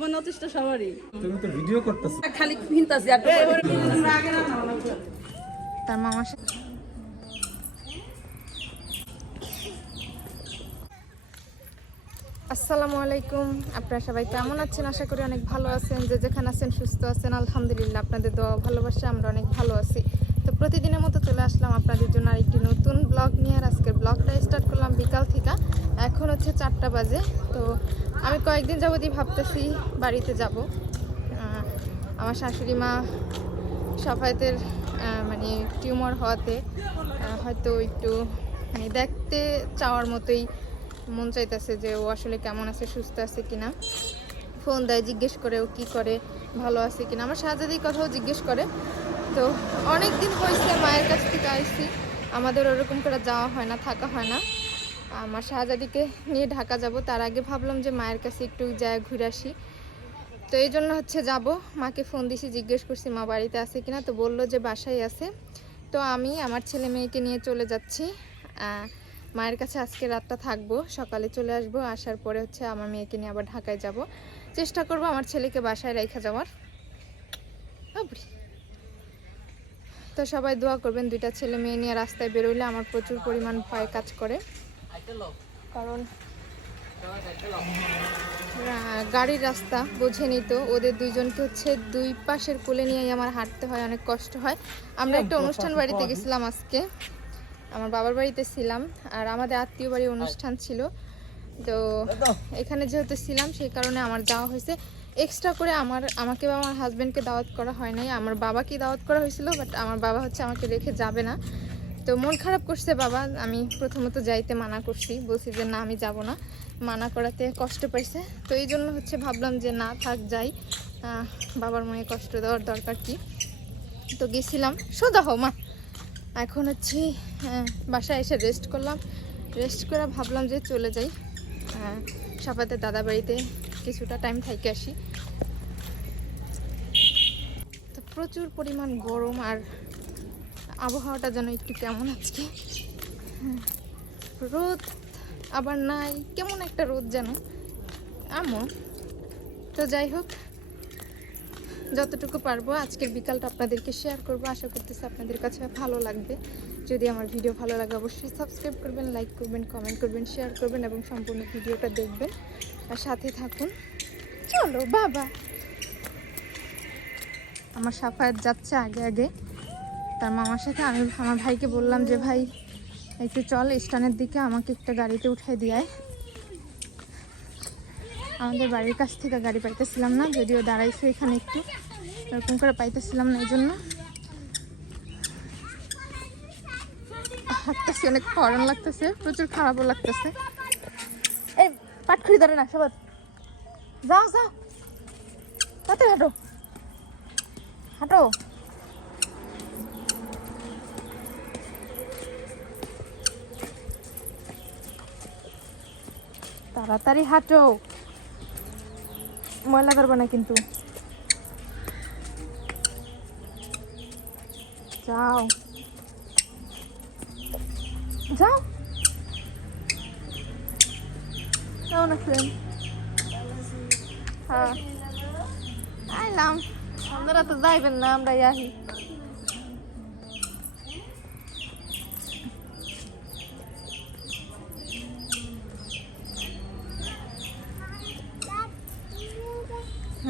জীবন অতিষ্ঠ সবারই। তুমি তো ভিডিও করতেছো। খালি আর তার মামার সাথে আসসালামু আলাইকুম। আপনারা সবাই কেমন আছেন? আশা করি অনেক ভালো আছেন। যে যেখানে আছেন সুস্থ আছেন। আলহামদুলিল্লাহ আপনাদের দোয়া ভালোবাসা আমরা অনেক ভালো আছি। তো প্রতিদিনের মতো চলে আসলাম আপনাদের জন্য আরেকটি নতুন ব্লগ নিয়ে আর আজকের ব্লগটা স্টার্ট করলাম বিকাল থেকে। এখন হচ্ছে চারটা বাজে। তো আমি কয়েকদিন যাবতই ভাবতেছি বাড়িতে যাব। আমার শাশুড়ি মা সাফায়েতের মানে টিউমার হওয়াতে হয়তো একটু মানে দেখতে চাওয়ার মতোই মন চাইতেছে যে ও আসলে কেমন আছে, সুস্থ আছে কিনা। ফোন দেয়, জিজ্ঞেস করে ও কী করে, ভালো আছে কিনা। আমার শাহজাদির কথাও জিজ্ঞেস করে। তো অনেক দিন হয়েছে মায়ের কাছ থেকে আসছি আমাদের ওরকম করে যাওয়া হয় না, থাকা হয় না। আমার শাহজাদিকে নিয়ে ঢাকা যাব। তার আগে ভাবলাম যে মায়ের কাছে একটু যায় ঘুরে আসি। তো এই জন্য হচ্ছে যাব। মাকে ফোন দিছি, জিজ্ঞেস করছি, মা বাড়িতে আছে কিনা? তো বলল যে বাসায় আছে। তো আমি আমার ছেলে মেয়েকে নিয়ে চলে যাচ্ছি। মায়ের কাছে আজকে রাতটা থাকব, সকালে চলে আসব। আসার পরে হচ্ছে আমার মেয়েকে নিয়ে আবার ঢাকায় যাব। চেষ্টা করব আমার ছেলেকে বাসায় রেখে যাওয়ার। তো সবাই দোয়া করবেন দুইটা ছেলে মেয়ে নিয়ে রাস্তায় বেরোলে আমার প্রচুর পরিমাণ ভয় কাজ করে। কারণ গাড়ির রাস্তা বোঝেনি তো ওদের দুইজনকে হচ্ছে দুই পাশের কোলে নিয়েই আমার হাঁটতে হয় অনেক কষ্ট হয়। আমরা একটা অনুষ্ঠান বাড়িতে গেছিলাম আজকে। আমার বাবার বাড়িতে ছিলাম আর আমাদের আত্মীয় বাড়ির অনুষ্ঠান ছিল। তো এখানে যেহেতু ছিলাম সেই কারণে আমার যাওয়া হয়েছে। এক্সট্রা করে আমার, আমাকে বা আমার হাজব্যান্ডকে দাওয়াত করা হয় নাই। আমার বাবাকে দাওয়াত করা হয়েছিল বাট আমার বাবা হচ্ছে আমাকে রেখে যাবে না। তো মন খারাপ করছে বাবা, আমি প্রথমত যাইতে মানা করছি, বলছি যে না, আমি যাব না। মানা করাতে কষ্ট পাইছে। তো এই জন্য হচ্ছে ভাবলাম যে না, থাক, যাই। বাবার মনে কষ্ট দেওয়ার দরকার কি? তো গেছিলাম। সোজা হো মা। এখন হচ্ছে বাসায় এসে রেস্ট করলাম। রেস্ট করে ভাবলাম যে চলে যাই। সাপাতে দাদা বাড়িতে কিছুটা টাইম থাইকে আসি। তো প্রচুর পরিমাণ গরম আর আবহাওয়াটা যেন একটু কেমন আজকে। রোদ আবার নাই, কেমন একটা রোদ যেন। আমো। তো যাই হোক যতটুকু পারব, আজকের বিকালটা আপনাদেরকে শেয়ার করব। আশা করতেছি আপনাদের কাছে ভালো লাগবে। যদি আমার ভিডিও ভালো লাগে, অবশ্যই সাবস্ক্রাইব করবেন লাইক করবেন কমেন্ট করবেন শেয়ার করবেন এবং সম্পূর্ণ ভিডিওটা দেখবেন। আর সাথে থাকুন। চলো, বাবা। আমার সাফায়াত যাচ্ছে আগে আগে। তার মামার সাথে আমি, আমার ভাইকে বললাম যে, ভাই একটু চল, স্টানের দিকে আমাকে একটা গাড়িতে উঠাই দিয়ায় আমাদের বাড়ির কাছ থেকে গাড়ি পাইতেছিলাম না, যদিও দাঁড়াইছে এখানে একটু। এরকম করে পাইতেছিলাম না এই জন্য হাঁটতেছি, অনেক হরণ লাগতেছে, প্রচুর খারাপও লাগতেছে। এই পাটখড়ি ধরে না সবাই যাও যাও। তাতে হাঁটো। হাঁটো। তাড়াতাড়ি হাঁটো। ময়লা করবে না কিন্তু। যাও। যাও। কেমন আছেন হ্যাঁ। আইলাম। আপনারা তো যাইবেন না আমরা আহি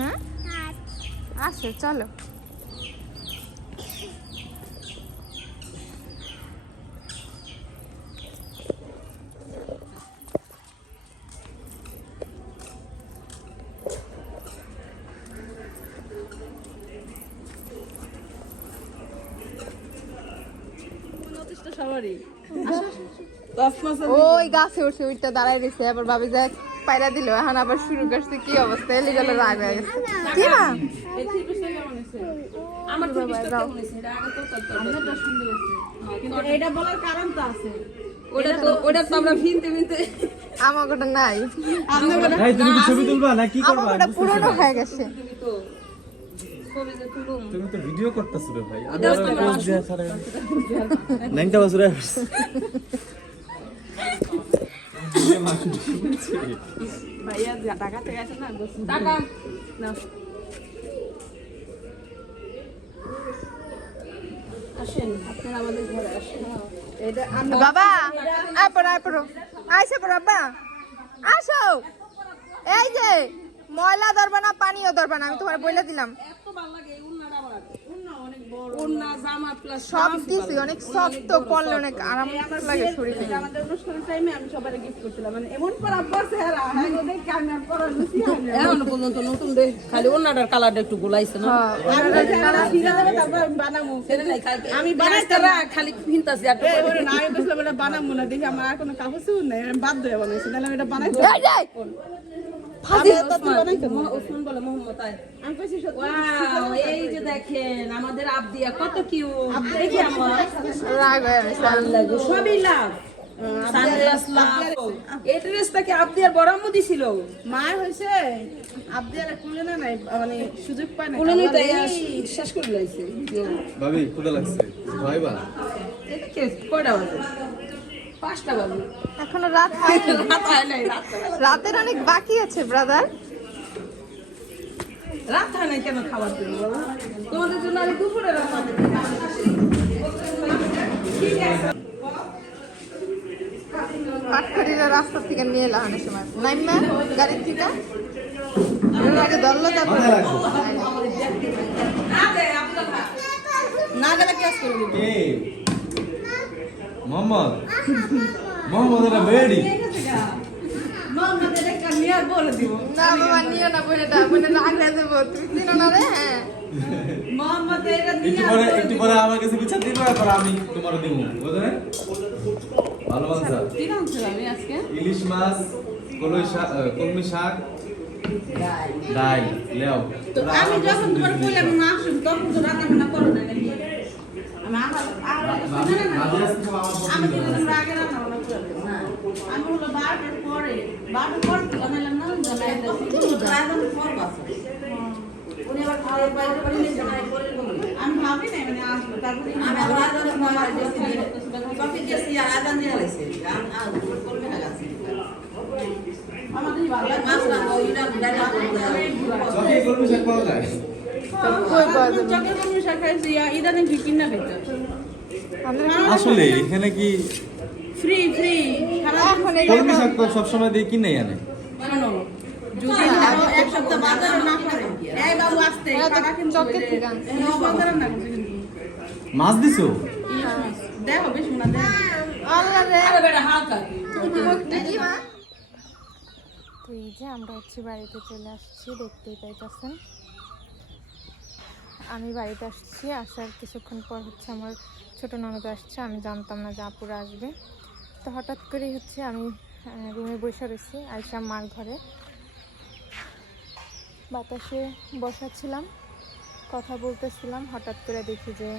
হ্যাঁ? আছে চলো। সবারই। ওই গাছে উঠে ওইটা দাঁড়াই রয়েছে আবার ভাবি যায় পায়রা দিল এখন আবার শুরু করছে কি অবস্থা? এলি গেল রাগ হয়ে গেছে। কি না আমার থ্রি পিসটা কেমন হয়েছে? এটা আগে তো সুন্দর এটা বলার কারণ তো আছে। ওটা তো ওটা তো আমরা ভিনতে ভিনতে আমার ওটা নাই। এই তুমি কি ছবি তুলবা? না কি করবা? ওটা পুরনো হয়ে গেছে। তো ছবি যে তুলুম। তুমি তো ভিডিও করতেছো রে ভাই। আমি আর দিয়া ছাড়া নাইনটা বছরে বাবা, আয় পড়ো, আয় আসো। এই যে, ময়লা ধরবে না, পানিও ধরবে আমি তোমার বলে দিলাম এত ভালো লাগে এই উন্নাটা আমার উন্না জামা প্লাস সব দিছি অনেক অনেক আরাম লাগে শরীরে আমাদের অনুষ্ঠানের টাইমে আমি সবাই গিফট করছিলাম। মানে এমন হ্যাঁ ওদের ক্যামেরা পড়া লুচি এখন পর্যন্ত নতুন দে খালি ওন্নাটার কালারটা একটু গোলাইছে না? আমি বানাইতে খালি আর বানাবো না দেখি আমার আর কোনো কাপড় নেই আমি বাধ্য হয়ে বানাইছি আমি এটা বানাইতে এই যে, ফাজিল। ওসমান। বলে মোহাম্মদ আয়। আমি কইছি ওয়াও এই যে দেখেন আমাদের আবদিয়া কত কিউট দেখি আমার। রাগ গেছে। লাগো সবই লাভ এই ড্রেসটা আবদিয়ার বড় আম্মু দিছিল? মার হয়েছে আপনি আর কুলে না নাই মানে সুযোগ পায় না কোন নিতে শেষ করে লাইছে। ভাবি কোথা লাগছে। ভাইবা। এটা কে কয়টা বাজে? পাঁচটা বাজে। এখনও রাত হয়নি রাত হয় নাই রাতের অনেক বাকি আছে ব্রাদার রাত হয় নাই কেন খাবার জন্য তোমাদের জন্য আমি দুপুরে রান্না পাটখারিরা রাস্তা থেকে নিয়ে এলাম অনেক সময়। নাইমা গাড়ির থেকে? আগে ধরলো তারপর না গেলে ক্লাস করে মোহাম্মদ। মোহাম্মদ। এটা বেডি মামাদের একটা নিয়ে বলে দিব। না বাবা নিও না বইটা বলে রাগ হয়ে তুমি চিনো না রে? হ্যাঁ। মোহাম্মদ এটা একটু পরে একটু পরে আমার কাছে বিচার দিবে তারপর আমি তোমার দিব। বুঝলে? ভালো মাংস কি রাঁধছো আমি আজকে? ইলিশ মাছ কলই শাক কলমি শাক। ডাল লেও। আমি যখন তোমার কইলাম না তখন তো রান্না করো না আমি ভাবি না। না না নাই মানে আসব তারপরে আমি কফি দিয়েছি আর আদান দিয়ে হয়েছে আমাদের মাছ রান্না ওইটা সবই কলমি শাক পাওয়া যায় আসলে এখানে কি ফ্রি ফ্রি কলমি শাক তো সবসময় দিয়ে কিনে আনে। মাছ দিছো? দেখো বেশি তো এই যে আমরা হচ্ছে বাড়িতে চলে আসছি দেখতেই পাইতেছেন। আমি বাড়িতে আসছি। আসার কিছুক্ষণ পর হচ্ছে আমার ছোট ননদ আসছে। আমি জানতাম না যে আপুরা আসবে। তো হঠাৎ করেই হচ্ছে আমি রুমে বসে রয়েছি আয়সা মার ঘরে। বাতাসে বসাচ্ছিলাম কথা বলতেছিলাম। হঠাৎ করে দেখি যে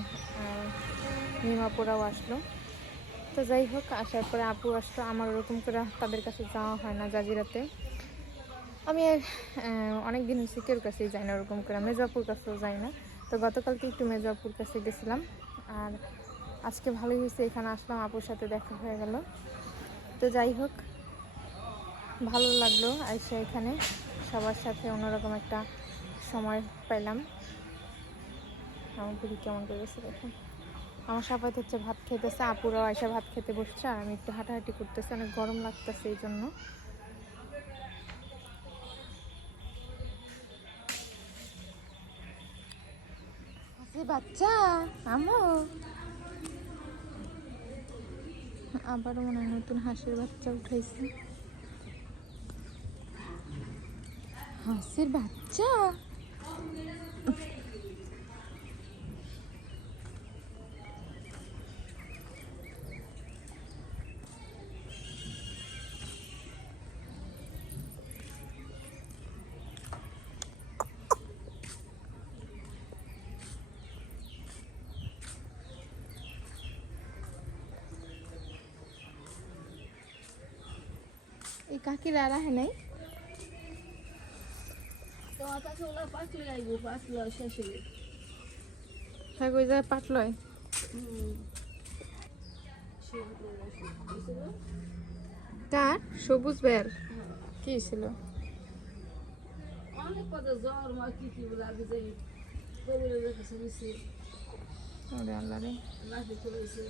নিমাপুরাও আসলো। তো যাই হোক, আসার পরে আপু আসলো। আমার ওরকম করে তাদের কাছে যাওয়া হয় না জাজিরাতে। আমি অনেক দিন হচ্ছে কেউর কাছেই যাই না, ওরকম করে। মেজাপুর কাছেও যাই না। তো গতকালকে একটু মেজাপুর কাছে গেছিলাম, আর আজকে ভালোই হয়েছে, এখানে আসলাম, আপুর সাথে দেখা হয়ে গেল। তো যাই হোক, ভালো লাগল আইসা এখানে, সবার সাথে অন্যরকম একটা সময় পাইলাম। আমার বুড়ি কেমন করে গেছে দেখুন। আমার সাপাত হচ্ছে ভাত খেতেছে আপুরাও আয়সা ভাত খেতে বসছে, আর আমি একটু হাঁটাহাঁটি করতেছি, অনেক গরম লাগতেছে এই জন্য। হাসি বাচ্চা আমো আবারও মনে হয় নতুন হাঁসের বাচ্চা উঠাইছে। হাঁসের বাচ্চা? এই কাকির আর আহে নাই? পাঁচলা শেষে হ্যাঁ পাটলয় কার? সবুজ বের কি ছিল? অনেক কথা জ্বর মা কি কি বলে আগে যাই। আল্লাহ রে। নাকি করেছে